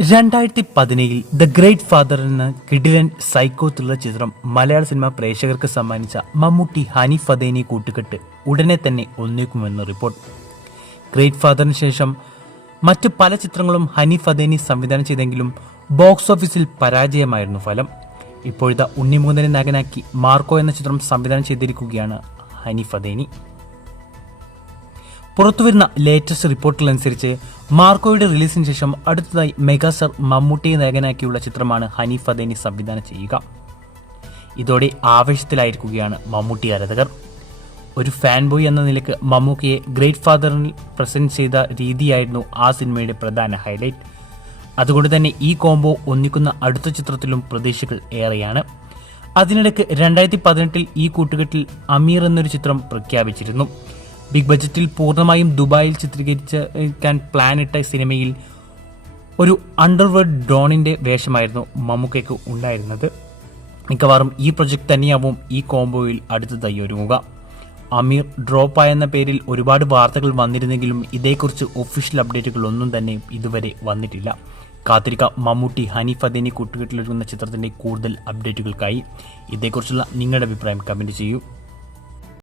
2017 the great father എന്ന കിടിലൻ psycho thriller ചിത്രം മലയാള സിനിമ പ്രേക്ഷകർക്ക് സമ്മാനിച്ച മമ്മൂട്ടി ഹനീഫ് ഫദേനി കൂട്ടുകെട്ട് ഉടനെ തന്നെ ഒന്നിക്കുമെന്ന് റിപ്പോർട്ട്. ഗ്രേറ്റ് ഫാദറിന് ശേഷം മറ്റ് പല ചിത്രങ്ങളും ഹനീഫ് ഫദേനി സംവിധാനം ചെയ്തെങ്കിലും ബോക്സ് ഓഫീസിൽ പരാജയമായിരുന്നു ഫലം. ഇപ്പോഴത്തെ ഉണ്ണിമൂന്നനെ നായകനാക്കി മാർക്കോ എന്ന ചിത്രം സംവിധാനം ചെയ്തിരിക്കുകയാണ് ഹനീഫ് ഫദേനി. പുറത്തുവരുന്ന ലേറ്റസ്റ്റ് റിപ്പോർട്ടുകളനുസരിച്ച് മാർക്കോയുടെ റിലീസിന് ശേഷം അടുത്തതായി മെഗാസ്റ്റാർ മമ്മൂട്ടിയെ നായകനാക്കിയുള്ള ചിത്രമാണ് ഹനീഫ് ഫദേനി സംവിധാനം ചെയ്യുക. ഇതോടെ ആവേശത്തിലായിരിക്കുകയാണ് മമ്മൂട്ടി ആരാധകർ. ഒരു ഫാൻ ബോയ് എന്ന നിലയ്ക്ക് മമ്മൂക്കയെ ഗ്രേറ്റ് ഫാദറിൽ പ്രസന്റ് ചെയ്ത രീതിയായിരുന്നു ആ സിനിമയുടെ പ്രധാന ഹൈലൈറ്റ്. അതുകൊണ്ട് തന്നെ ഈ കോംബോ ഒന്നിക്കുന്ന അടുത്ത ചിത്രത്തിലും പ്രതീക്ഷകൾ ഏറെയാണ്. അതിനിടയ്ക്ക് 2018 ഈ കൂട്ടുകെട്ടിൽ അമീർ എന്നൊരു ചിത്രം പ്രഖ്യാപിച്ചിരുന്നു. ബിഗ് ബജറ്റിൽ പൂർണ്ണമായും ദുബായിൽ ചിത്രീകരിക്കാൻ പ്ലാനിട്ട സിനിമയിൽ ഒരു അണ്ടർവേൾഡ് ഡോണിന്റെ വേഷമായിരുന്നു മമ്മൂക്കയ്ക്ക് ഉണ്ടായിരുന്നത്. മിക്കവാറും ഈ പ്രൊജക്ട് തന്നെയാവും ഈ കോംബോയിൽ അടുത്തതായി ഒരുങ്ങുക. അമീർ ഡ്രോപ്പായെന്ന പേരിൽ ഒരുപാട് വാർത്തകൾ വന്നിരുന്നെങ്കിലും ഇതേക്കുറിച്ച് ഒഫീഷ്യൽ അപ്ഡേറ്റുകൾ ഒന്നും തന്നെ ഇതുവരെ വന്നിട്ടില്ല. കാത്തിരിക്കാം മമ്മൂട്ടി ഹനീഫ് ഫദേനി കൂട്ടുകെട്ടിലൊരുങ്ങുന്ന ചിത്രത്തിന്റെ കൂടുതൽ അപ്ഡേറ്റുകൾക്കായി. ഇതേക്കുറിച്ചുള്ള നിങ്ങളുടെ അഭിപ്രായം കമന്റ് ചെയ്യൂ.